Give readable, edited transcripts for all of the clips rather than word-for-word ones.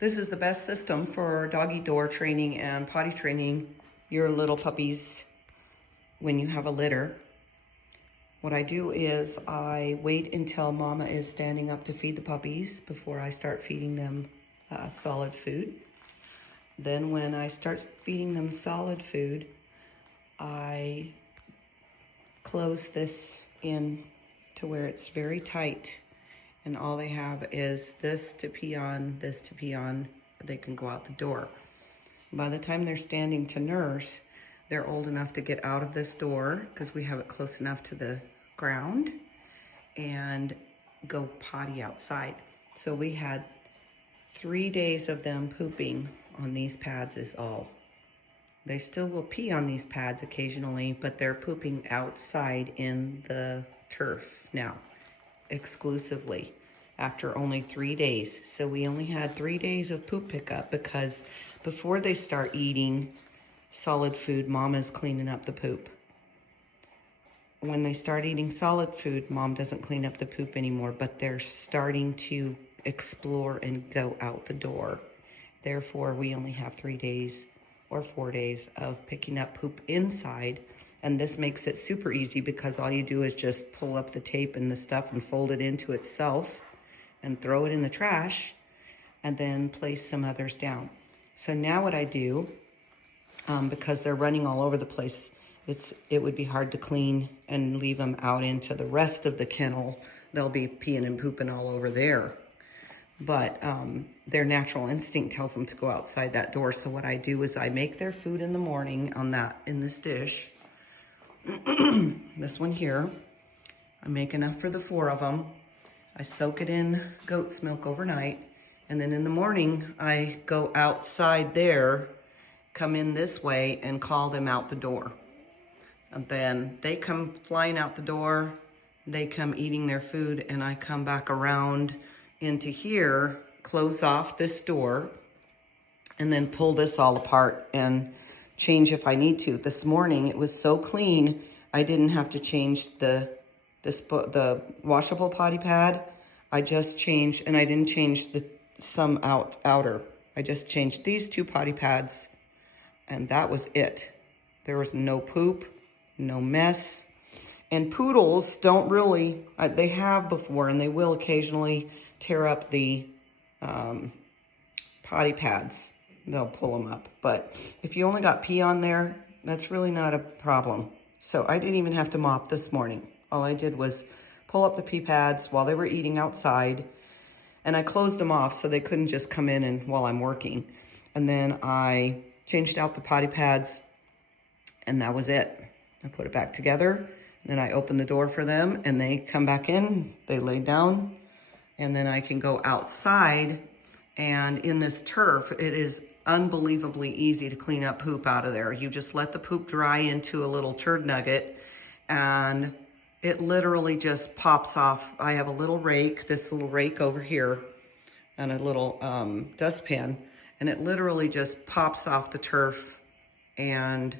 This is the best system for doggy door training and potty training your little puppies when you have a litter. What I do is I wait until mama is standing up to feed the puppies before I start feeding them solid food. Then when I start feeding them solid food, I close this in to where it's very tight, and all they have is this to pee on, this to pee on. They can go out the door. By the time they're standing to nurse, they're old enough to get out of this door because we have it close enough to the ground and go potty outside. So we had 3 days of them pooping on these pads is all. They still will pee on these pads occasionally, but they're pooping outside in the turf now, exclusively, after only 3 days. So we only had 3 days of poop pickup because before they start eating solid food, mama's cleaning up the poop. When they start eating solid food, mom doesn't clean up the poop anymore, but they're starting to explore and go out the door. Therefore, we only have 3 days or 4 days of picking up poop inside. And this makes it super easy because all you do is just pull up the tape and the stuff and fold it into itself and throw it in the trash and then place some others down. So now what I do, because they're running all over the place, it would be hard to clean and leave them out into the rest of the kennel. They'll be peeing and pooping all over there. But their natural instinct tells them to go outside that door. So what I do is I make their food in the morning in this dish. This one here, I make enough for the 4 of them. I soak it in goat's milk overnight. And then in the morning, I go outside there, come in this way and call them out the door. And then they come flying out the door. They come eating their food and I come back around into here, close off this door, and then pull this all apart and change if I need to. This morning, it was so clean, I didn't have to change the washable potty pad. I just changed, and I didn't change some outer. I just changed these 2 potty pads, and that was it. There was no poop, no mess. And poodles don't really, they have before, and they will occasionally tear up the potty pads. They'll pull them up. But if you only got pee on there, that's really not a problem. So I didn't even have to mop this morning. All I did was pull up the pee pads while they were eating outside, and I closed them off so they couldn't just come in and while I'm working. And then I changed out the potty pads, and that was it. I put it back together, and then I opened the door for them, and they come back in, they lay down, and then I can go outside. And in this turf, it is unbelievably easy to clean up poop out of there. You just let the poop dry into a little turd nugget, and it literally just pops off. I have a little rake, this little rake over here, and a little dustpan, and it literally just pops off the turf, and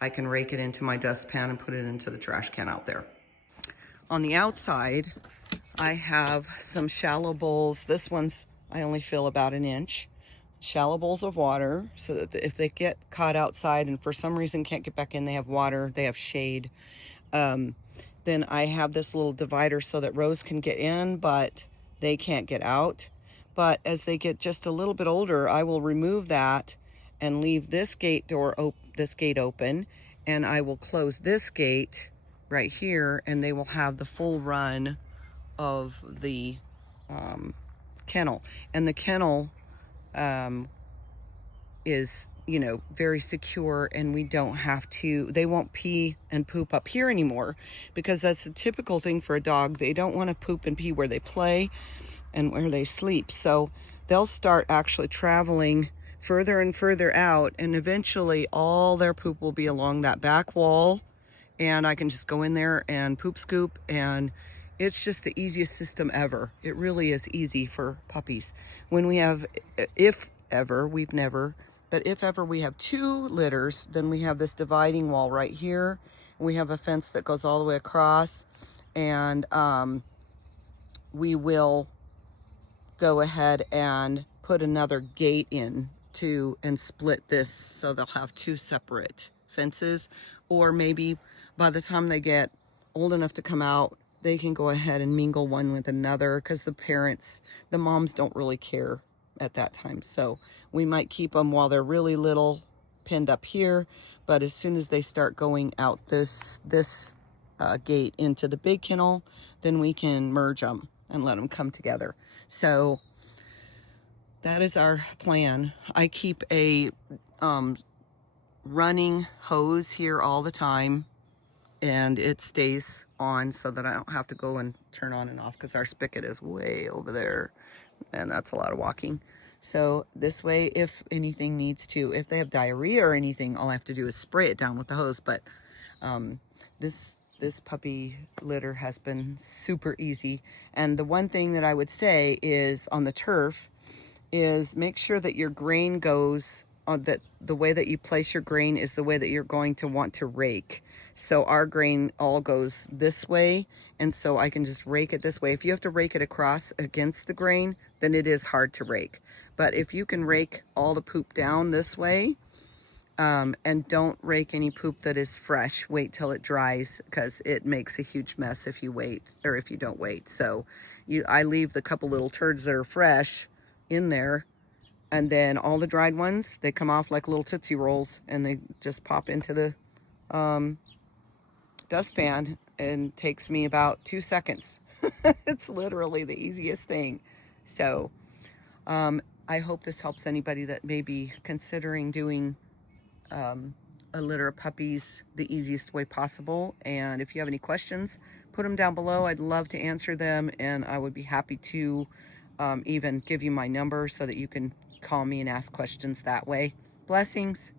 I can rake it into my dustpan and put it into the trash can out there. On the outside, I have some shallow bowls. This one's, I only fill about 1 inch. Shallow bowls of water so that if they get caught outside and for some reason can't get back in, they have water, they have shade. Then I have this little divider so that Rose can get in, but they can't get out. But as they get just a little bit older, I will remove that and leave this gate open, and I will close this gate right here, and they will have the full run of the kennel. And the kennel is, you know, very secure, and we don't have to, they won't pee and poop up here anymore, because that's a typical thing for a dog. They don't want to poop and pee where they play and where they sleep. So they'll start actually traveling further and further out, and eventually all their poop will be along that back wall, and I can just go in there and poop scoop, and it's just the easiest system ever. It really is easy for puppies. When we have, if ever, we've never, but if ever we have 2 litters, then we have this dividing wall right here. We have a fence that goes all the way across, and we will go ahead and put another gate in to and split this so they'll have two separate fences, or maybe by the time they get old enough to come out, they can go ahead and mingle one with another, because the moms don't really care at that time. So we might keep them while they're really little pinned up here, but as soon as they start going out this gate into the big kennel, then we can merge them and let them come together. So that is our plan. I keep a running hose here all the time, and it stays on so that I don't have to go and turn on and off, because our spigot is way over there, and that's a lot of walking. So this way, if anything needs to, if they have diarrhea or anything, all I have to do is spray it down with the hose. But this puppy litter has been super easy. And the one thing that I would say is, on the turf, is make sure that your grain goes on, that the way that you place your grain is the way that you're going to want to rake. So our grain all goes this way, and so I can just rake it this way. If you have to rake it across against the grain, then it is hard to rake. But if you can rake all the poop down this way, and don't rake any poop that is fresh, wait till it dries, because it makes a huge mess if you wait, or if you don't wait. So I leave the couple little turds that are fresh in there, and then all the dried ones, they come off like little Tootsie Rolls, and they just pop into the dustpan, and takes me about 2 seconds. It's literally the easiest thing. So I hope this helps anybody that may be considering doing a litter of puppies the easiest way possible. And if you have any questions, put them down below. I'd love to answer them, and I would be happy to even give you my number so that you can call me and ask questions that way. Blessings.